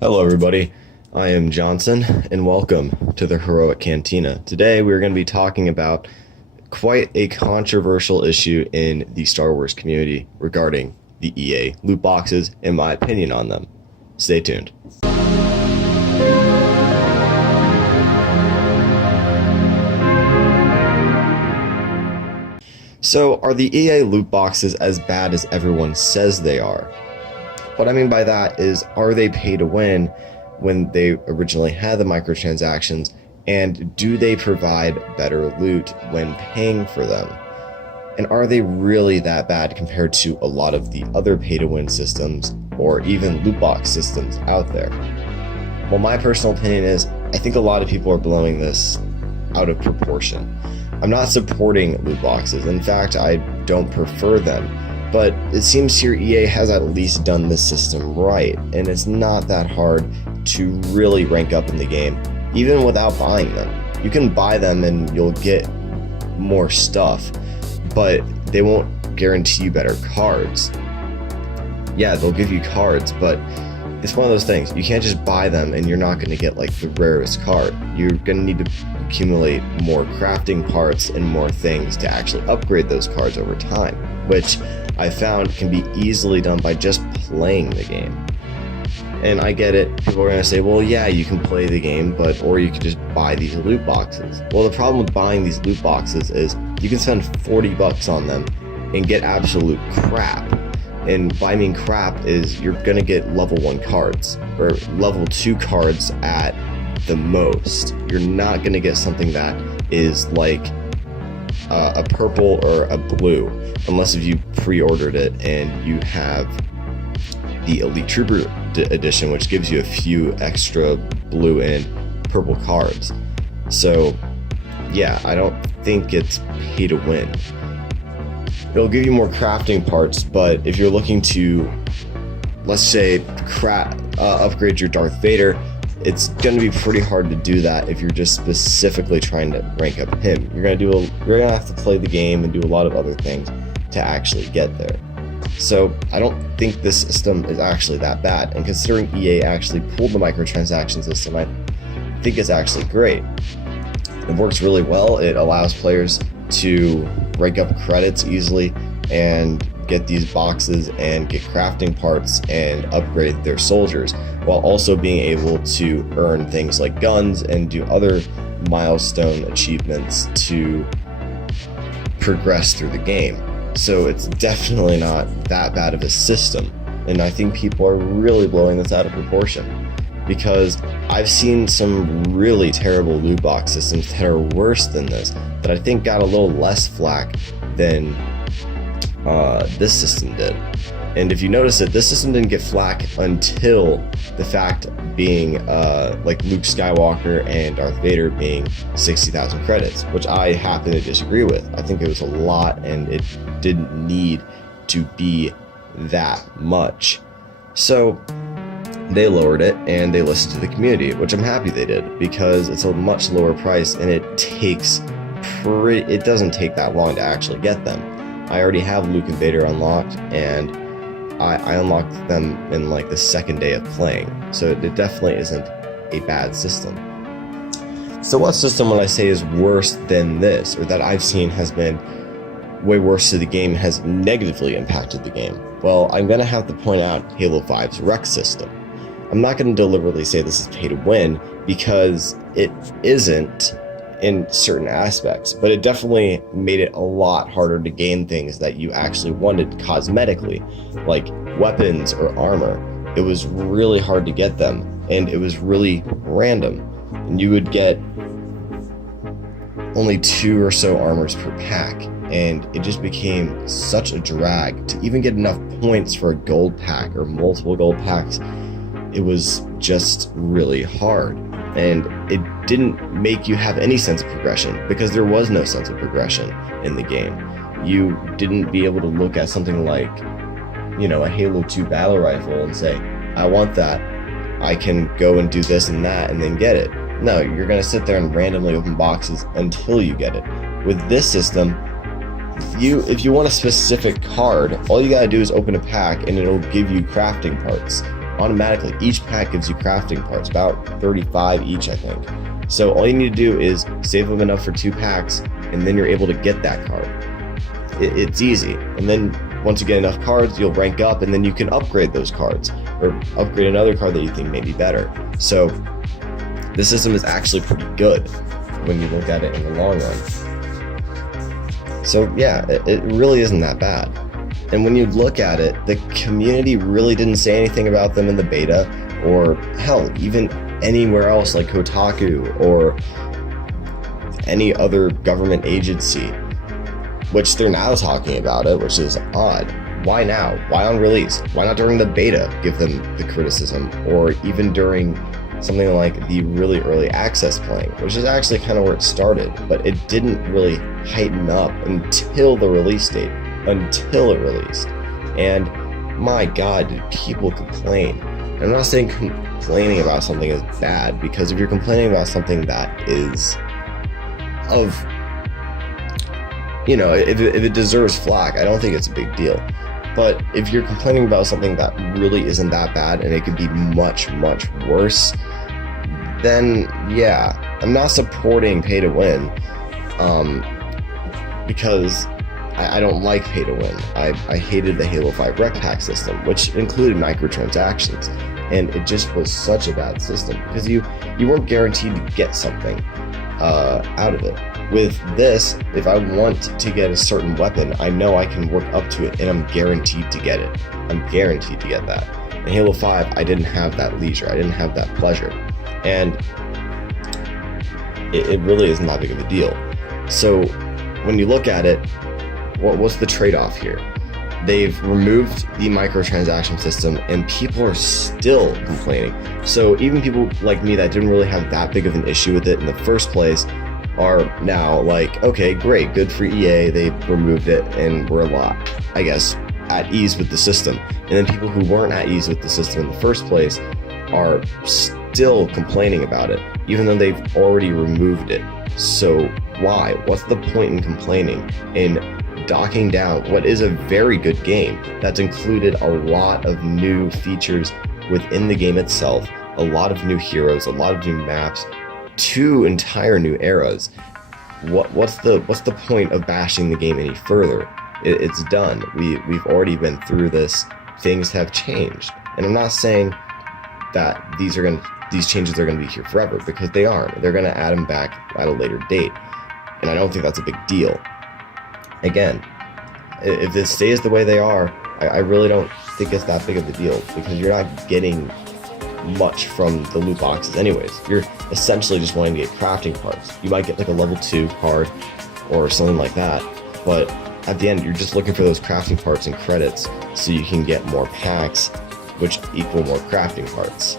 Hello everybody, I am Johnson and welcome to the Heroic Cantina. Today we're going to be talking about quite a controversial issue in the Star Wars community regarding the EA loot boxes and my opinion on them. Stay tuned. So, are the EA loot boxes as bad as everyone says they are? What I mean by that is, are they pay to win when they originally had the microtransactions, and do they provide better loot when paying for them? And are they really that bad compared to a lot of the other pay to win systems or even loot box systems out there? Well, my personal opinion is, I think a lot of people are blowing this out of proportion. I'm not supporting loot boxes. In fact, I don't prefer them. But it seems here EA has at least done this system right, and it's not that hard to really rank up in the game, even without buying them. You can buy them and you'll get more stuff, but they won't guarantee you better cards. Yeah, they'll give you cards, but it's one of those things. You can't just buy them and you're not going to get like the rarest card. You're going to need to accumulate more crafting parts and more things to actually upgrade those cards over time, which I found can be easily done by just playing the game. And I get it, people are going to say, well, yeah, you can play the game, or you can just buy these loot boxes. Well, the problem with buying these loot boxes is you can spend 40 bucks on them and get absolute crap. And by I mean crap is you're going to get level 1 cards, or level 2 cards at the most. You're not going to get something that is like a purple or a blue, unless if you pre-ordered it and you have the Elite Trooper edition, which gives you a few extra blue and purple cards. So yeah, I don't think it's pay to win. It'll give you more crafting parts, but if you're looking to, let's say, upgrade your Darth Vader, it's going to be pretty hard to do that if you're just specifically trying to rank up him. You're going to have to play the game and do a lot of other things to actually get there. So I don't think this system is actually that bad. And considering EA actually pulled the microtransaction system, I think it's actually great. It works really well. It allows players to rank up credits easily and get these boxes and get crafting parts and upgrade their soldiers, while also being able to earn things like guns and do other milestone achievements to progress through the game. So it's definitely not that bad of a system, and I think people are really blowing this out of proportion, because I've seen some really terrible loot box systems that are worse than this, that I think got a little less flack than this system did. And if you notice it, this system didn't get flack until the fact being like Luke Skywalker and Darth Vader being 60,000 credits, which I happen to disagree with. I think it was a lot and it didn't need to be that much. So they lowered it and they listened to the community, which I'm happy they did, because it's a much lower price and it doesn't take that long to actually get them. I already have Luke and Vader unlocked, and I unlocked them in like the second day of playing, so it definitely isn't a bad system. So what system would I say is worse than this, or that I've seen has been way worse to the game, has negatively impacted the game? Well, I'm going to have to point out Halo 5's rec system. I'm not going to deliberately say this is pay to win, because it isn't in certain aspects, but it definitely made it a lot harder to gain things that you actually wanted cosmetically, like weapons or armor. It was really hard to get them, and it was really random, and you would get only 2 or so armors per pack, and it just became such a drag to even get enough points for a gold pack or multiple gold packs. It was just really hard, and it didn't make you have any sense of progression, because there was no sense of progression in the game. You didn't be able to look at something like, a Halo 2 battle rifle and say, I want that, I can go and do this and that and then get it. No, you're going to sit there and randomly open boxes until you get it. With this system, if you want a specific card, all you gotta do is open a pack and it'll give you crafting parts. automatically. Each pack gives you crafting parts, about 35 each, I think. So all you need to do is save them enough for 2 packs, and then you're able to get that card. It's easy. And then once you get enough cards, you'll rank up, and then you can upgrade those cards, or upgrade another card that you think may be better. So the system is actually pretty good when you look at it in the long run. So yeah, it really isn't that bad. And when you look at it, the community really didn't say anything about them in the beta, or hell, even anywhere else like Kotaku or any other government agency, which they're now talking about it, which is odd. Why now? Why on release? Why not during the beta give them the criticism, or even during something like the really early access playing, which is actually kind of where it started, but it didn't really heighten up until the release date, until it released. And my God, did people complain. I'm not saying complaining about something is bad, because if you're complaining about something that is of, you know, if it deserves flack, I don't think it's a big deal. But if you're complaining about something that really isn't that bad and it could be much, much worse, then yeah, I'm not supporting pay to win, because I don't like pay to win. I hated the Halo 5 rec pack system, which included microtransactions, and it just was such a bad system because you weren't guaranteed to get something out of it. With this, if I want to get a certain weapon, I know I can work up to it, and I'm guaranteed to get it. I'm guaranteed to get that. In Halo 5, I didn't have that leisure. I didn't have that pleasure. And it really isn't that big of a deal. So when you look at it, what's the trade-off here? They've removed the microtransaction system, and people are still complaining. So even people like me that didn't really have that big of an issue with it in the first place are now like, okay, great, good for EA, they removed it, and we're a lot, I guess, at ease with the system. And then people who weren't at ease with the system in the first place are still complaining about it, even though they've already removed it. So why? What's the point in complaining, in docking down what is a very good game that's included a lot of new features within the game itself, a lot of new heroes, a lot of new maps, 2 entire new eras? What's the point of bashing the game any further? It's done. We've already been through this. Things have changed, and I'm not saying that these changes are gonna be here forever, because they aren't. They're gonna add them back at a later date, and I don't think that's a big deal. Again, if it stays the way they are, I really don't think it's that big of a deal, because you're not getting much from the loot boxes anyways. You're essentially just wanting to get crafting parts. You might get like a level 2 card or something like that, but at the end you're just looking for those crafting parts and credits so you can get more packs, which equal more crafting parts.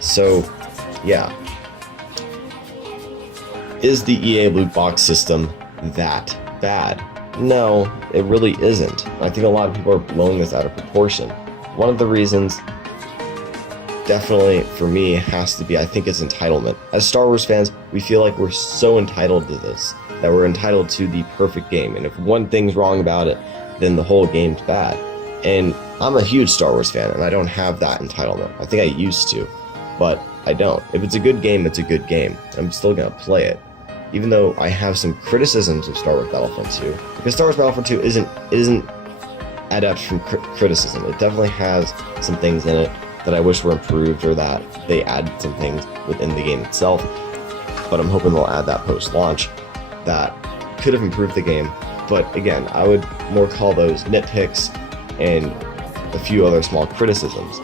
So yeah, is the EA Lootbox system that bad? No, it really isn't. I think a lot of people are blowing this out of proportion. One of the reasons, definitely for me, has to be, I think it's entitlement. As Star Wars fans, we feel like we're so entitled to this, that we're entitled to the perfect game, and if one thing's wrong about it, then the whole game's bad. And I'm a huge Star Wars fan, and I don't have that entitlement. I think I used to, but I don't. If it's a good game, it's a good game. I'm still gonna play it, even though I have some criticisms of Star Wars Battlefront 2, because Star Wars Battlefront 2 isn't adept from criticism. It definitely has some things in it that I wish were improved, or that they added some things within the game itself, but I'm hoping they'll add that post-launch that could have improved the game. But again, I would more call those nitpicks and a few other small criticisms.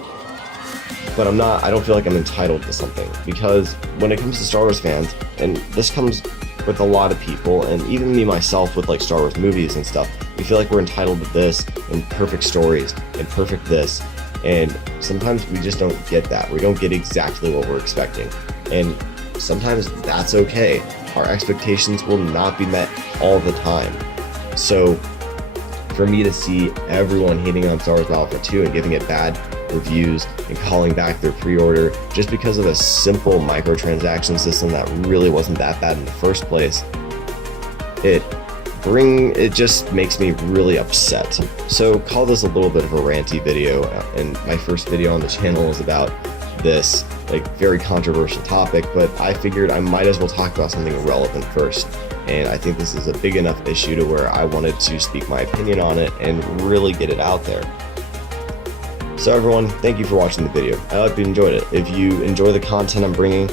But I don't feel like I'm entitled to something, because when it comes to Star Wars fans, and this comes with a lot of people, and even me myself with like Star Wars movies and stuff, we feel like we're entitled to this, and perfect stories, and perfect this, and sometimes we just don't get that. We don't get exactly what we're expecting, and sometimes that's okay. Our expectations will not be met all the time. So for me to see everyone hating on Star Wars Battlefront 2 and giving it bad reviews and calling back their pre-order just because of a simple microtransaction system that really wasn't that bad in the first place, it it just makes me really upset. So call this a little bit of a ranty video, and my first video on the channel is about this like very controversial topic, but I figured I might as well talk about something relevant first. And I think this is a big enough issue to where I wanted to speak my opinion on it and really get it out there. So everyone, thank you for watching the video. I hope you enjoyed it. If you enjoy the content I'm bringing,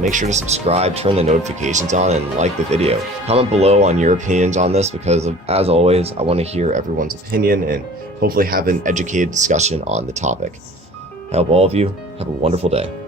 make sure to subscribe, turn the notifications on, and like the video. Comment below on your opinions on this because, as always, I want to hear everyone's opinion and hopefully have an educated discussion on the topic. I hope all of you have a wonderful day.